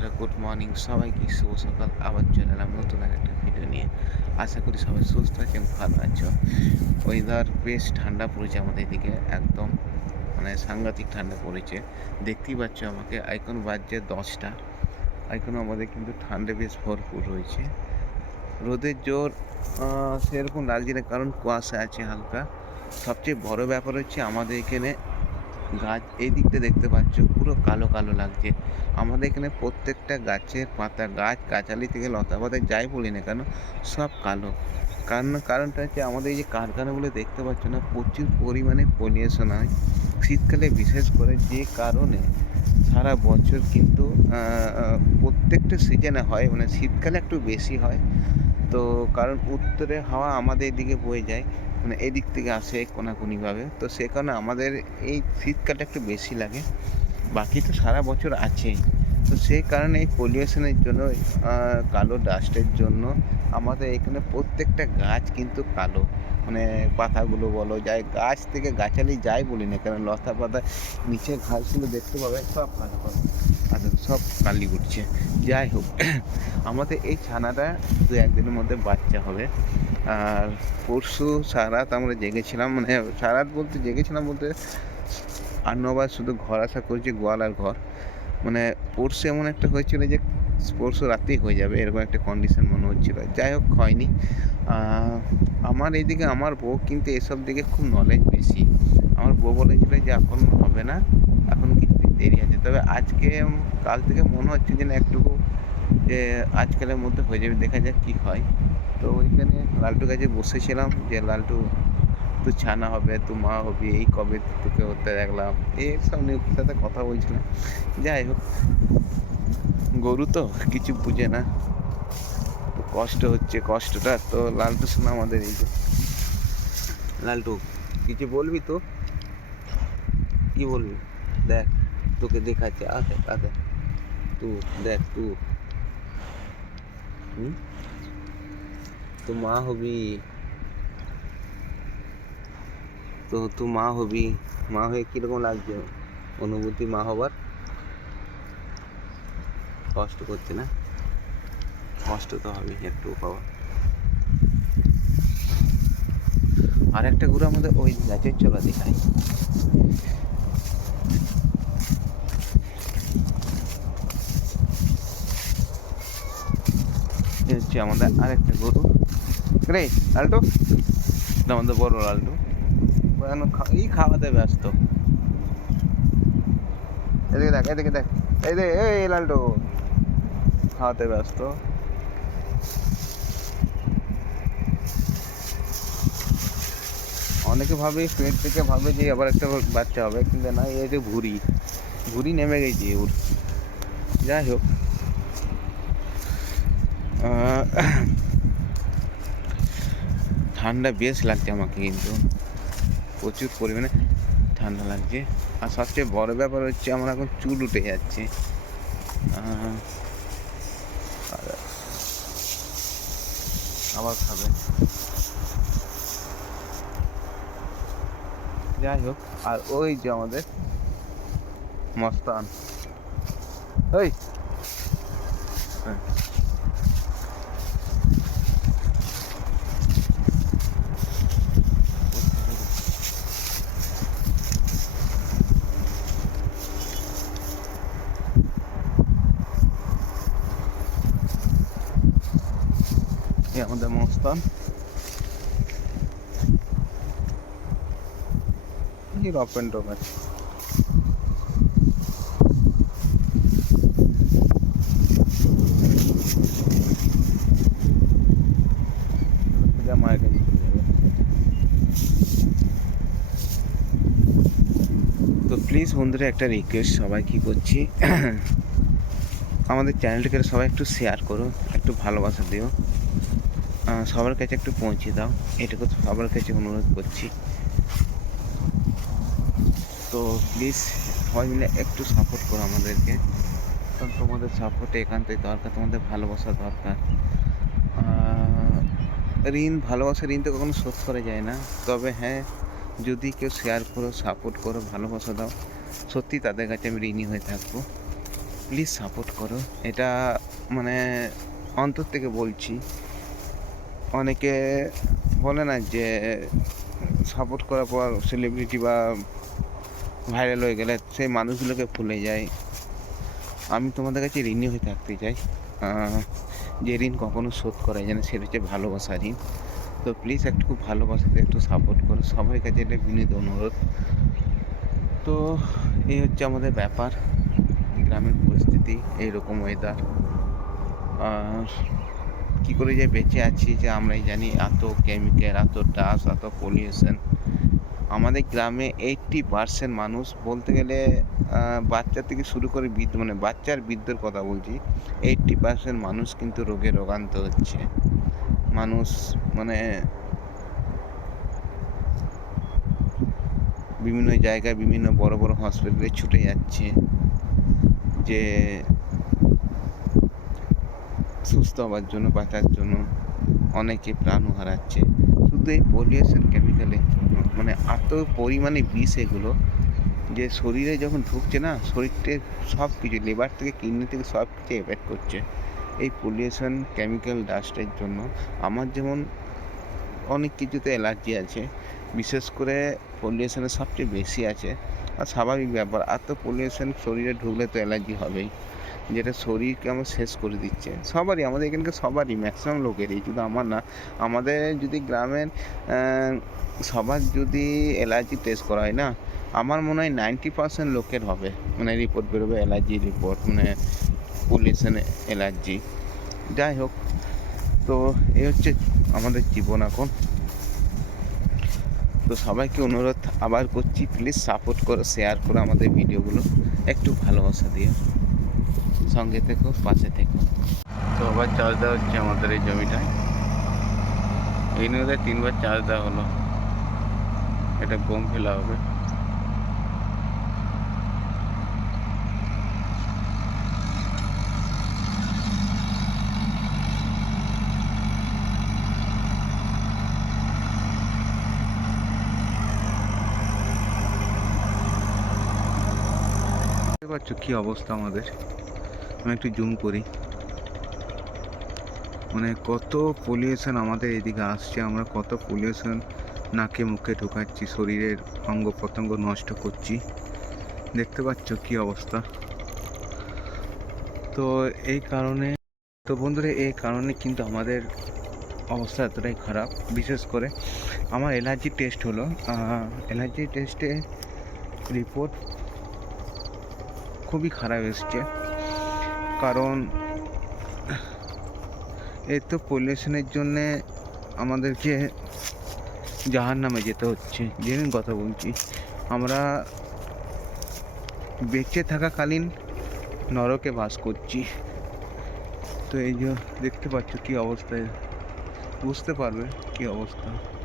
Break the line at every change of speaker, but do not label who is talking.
বন্ধুরা good morning সবাইকে শুভ সকাল। আবার চলে এলাম নতুন আর একটা ভিডিও নিয়ে। আশা করি সবাই সুস্থ আছেন, ভালো আছো। ওয়েদার বেশ ঠান্ডা পড়েছে আমাদের এদিকে, একদম মানে সাংঘাতিক ঠান্ডা পড়েছে। দেখতেই পাচ্ছ আমাকে, এখন বাজছে দশটা। এখন আমাদের কিন্তু ঠান্ডা বেশ ভরপুর রয়েছে। রোদের জোর সেরকম লাগছে না, কারণ কুয়াশা আছে হালকা। সবচেয়ে বড় ব্যাপার হচ্ছে আমাদের এখানে গাছ এই দিকটা দেখতে পাচ্ছ, পুরো কালো কালো লাগছে। আমাদের এখানে প্রত্যেকটা গাছের পাতা, গাছ, গাছালি থেকে লতা পাতা, যাই বলি না কেন, সব কালো। কারণ, কারণটা হচ্ছে আমাদের এই যে কারখানাগুলো দেখতে পাচ্ছ না, প্রচুর পরিমাণে পলিউশন হয়। শীতকালে বিশেষ করে যে কারণে সারা বছর কিন্তু প্রত্যেকটা সিজনে হয় মানে শীতকালে একটু বেশি হয়। তো কারণ উত্তরে হাওয়া আমাদের এদিকে বয়ে যায়। মানে এদিক থেকে আসে কোনাকুনিভাবে। তো সে কারণে আমাদের এই শীতকালটা একটু বেশি লাগে। বাকি তো সারা বছর আছেই। তো সেই কারণে এই পলিউশনের জন্য কালো ডাস্টের জন্য আমাদের এখানে প্রত্যেকটা গাছ কিন্তু কালো। মানে পাতাগুলো বলো, যাই গাছ থেকে গাছালি যাই বলি না কেন লতা পাতা নিচের ঘাসগুলো দেখতে পাবে, সব কালো কালো। সব কালি উঠছে যাই হোক, আমাদের এই ছানাটা দু একদিনের মধ্যে বাচ্চা হবে। আর পরশু সারা রাত আমরা জেগেছিলাম মানে সারা রাত বলতে জেগেছিলাম বলতে আর নবার শুধু ঘর আসা করেছি, গোয়াল আর ঘর। মানে পরশু এমন একটা হয়েছিল যে পরশু রাতেই হয়ে যাবে, এরকম একটা কন্ডিশন মনে হচ্ছিল। যাই হোক, হয়নি। আমার এইদিকে আমার বউ কিন্তু এসব দিকে খুব নলেজ বেশি। আমার বউ বলেছিল যে এখন হবে না, এখন কিছুদিন দেরি আছে। তবে আজকে কাল থেকে মনে হচ্ছে যে না একটুকু, যে আজকালের মধ্যে হয়ে যাবে, দেখা যাক কী হয়। তো ওইখানে লালটু কাছে বসেছিলাম, যে লালটু তুই ছানা হবে তুই মা হবি, এই কবে তোকে হতে দেখলাম? এই সব নিয়ে সাথে কথা বলছিলাম। যাই হোক, গরু তো কিছু বুঝে না। তো কষ্ট হচ্ছে, কষ্টটা তো লালটু শোনা আমাদের এই যে। লালটু, কিছু বলবি তো? কি বলবি? দেখ। তোকে দেখাচ্ছে আ দেখ আ দেখ তু দেখ, তু। হুম? তো মা হবি। তো তুই মা হবি। মা হয়ে কীরকম লাগছে অনুভূতি মা হবার? কষ্ট করছে না? কষ্ট তো হবে একটু পাওয়া। আর একটা গুরু আমাদের ওই গাছের চলা দেখায় এ আমাদের আরেকটা গরু। রে লালটু? আমাদের বড় লালটু। এই খাওয়াতে ব্যস্ত। এদিকে দেখ এদিকে দেখ। এই দে এই লালটু। খাওয়াতে ব্যস্ত। অনেকে ভাবে পেট থেকে ভাবে যে আবার একটা বাচ্চা হবে কিন্তু না এই যে ভুড়ি। ভুড়ি নেমে গেছে ওর। যাই হোক। ঠান্ডা বেশ লাগছে আমাকে কিন্তু। প্রচুর পরিমাণে ঠান্ডা লাগছে। আর সবচেয়ে বড় ব্যাপার হচ্ছে, আমার এখন চুল উঠে যাচ্ছে। আবার খাবে। যাই হোক, আর ওই যে আমাদের মস্তান। ওই আছে সোজা মায়ের কাছে চলে যাবে। তো প্লিজ বন্ধুরা, একটা রিকোয়েস্ট সবাই কি করছি। আমাদের চ্যানেলটিকে সবাই একটু শেয়ার করো, একটু ভালোবাসা দিও। সবার কাছে একটু পৌঁছে দাও। এটুকু সবার কাছে অনুরোধ করছি। তো প্লিজ সবাই মিলে একটু সাপোর্ট করো আমাদেরকে। কারণ তোমাদের সাপোর্ট একান্তই দরকার, তোমাদের ভালোবাসা দরকার। ঋণ, ভালোবাসা, ঋণ তো কখনো শোধ করা যায় না। তবে হ্যাঁ যদি কেউ শেয়ার করো সাপোর্ট করো, ভালোবাসা দাও, সত্যি তাদের কাছে আমি ঋণী হয়ে থাকব। প্লিজ সাপোর্ট করো। এটা মানে অন্তর থেকে বলছি। অনেকে বলে না যে সাপোর্ট করার পর সেলিব্রিটি বা ভাইরাল হয়ে গেলে সেই মানুষগুলোকে ভুলে যায়। আমি তোমাদের কাছে ঋণী হয়ে থাকতে চাই। যে ঋণ কখনো শোধ করা যায় না, সেটা হচ্ছে ভালোবাসা ঋণ। তো প্লিজ একটু খুব ভালোবাসাতে একটু সাপোর্ট করো। সবার কাছে এটা বিনীত অনুরোধ। তো এই হচ্ছে আমাদের ব্যাপার। গ্রামের পরিস্থিতি, এইরকম ওয়েদার আর কী করে যে বেঁচে আছি যে আমরাই জানি, এত কেমিক্যাল এত ডাস্ট এত পলিউশন আমাদের গ্রামে এইটটি পার্সেন্ট মানুষ বলতে গেলে বাচ্চা থেকে শুরু করে বৃদ্ধ মানে বাচ্চার বৃদ্ধর কথা বলছি এইটটি পার্সেন্ট মানুষ কিন্তু রোগে রোগান্ত হচ্ছে। মানুষ মানে বিভিন্ন জায়গায় বিভিন্ন বড় বড় হসপিটালে ছুটে যাচ্ছে। যে সুস্থ হওয়ার জন্য, বাঁচার জন্য অনেকে প্রাণ হারাচ্ছে। শুধু এই পলিউশন কেমিক্যালের জন্য মানে এত পরিমাণে বিষ এগুলো যে শরীরে যখন ঢুকছে না শরীরটা সব কিছু লেবার থেকে কিডনি থেকে সব কিছু এফেক্ট করছে। এই পলিউশন কেমিক্যাল ডাস্টের জন্য আমার যেমন অনেক কিছুতে অ্যালার্জি আছে, বিশেষ করে পলিউশনের সবচেয়ে বেশি আছে। আর স্বাভাবিক ব্যাপার, এত পলিউশন শরীরে ঢুকলে তো অ্যালার্জি হবেই। যেটা শরীরকে আমার শেষ করে দিচ্ছে। সবারই, আমাদের এখানকার সবারই ম্যাক্সিমাম লোকেরই। শুধু আমার না, আমাদের যদি গ্রামের সবার যদি অ্যালার্জি টেস্ট করা হয় না, আমার মনে হয় নাইনটি পার্সেন্ট লোকের হবে। মানে রিপোর্ট বেরোবে অ্যালার্জি রিপোর্ট মানে পলিউশন অ্যালার্জি যাই হোক, তো এই হচ্ছে আমাদের জীবন এখন। তো সবাইকে অনুরোধ আবার করছি প্লিজ সাপোর্ট করো শেয়ার করো আমাদের ভিডিওগুলো একটু ভালোবাসা দিও সঙ্গে থেকো, পাশে থেকো। তো আবার চাষ দেওয়া হচ্ছে আমাদের এই জমিটায়। এই নদীতে তিনবার চাষ দেওয়া হলো। এটা গম ফেলা হবে। পারছ কী অবস্থা আমাদের? আমি একটু জুম করি। মানে কত পলিউশন আমাদের এদিকে আসছে, আমরা কত পলিউশন নাকে মুখে ঢোকাচ্ছি, শরীরের অঙ্গ প্রত্যঙ্গ নষ্ট করছি। দেখতে পাচ্ছ কী অবস্থা। তো এই কারণে, তো বন্ধুরা, এই কারণে কিন্তু আমাদের অবস্থা এতটাই খারাপ। বিশেষ করে আমার অ্যালার্জি টেস্ট হলো। অ্যালার্জি টেস্টে রিপোর্ট খুবই খারাপ এসছে। কারণ এই তো পলিউশনের জন্যে আমাদেরকে জাহার নামে যেতে হচ্ছে। জেনুইন কথা বলছি। আমরা বেঁচে থাকাকালীন নরকে বাস করছি। তো এই যে দেখতে পাচ্ছ কী অবস্থায়। বুঝতে পারবে কী অবস্থা।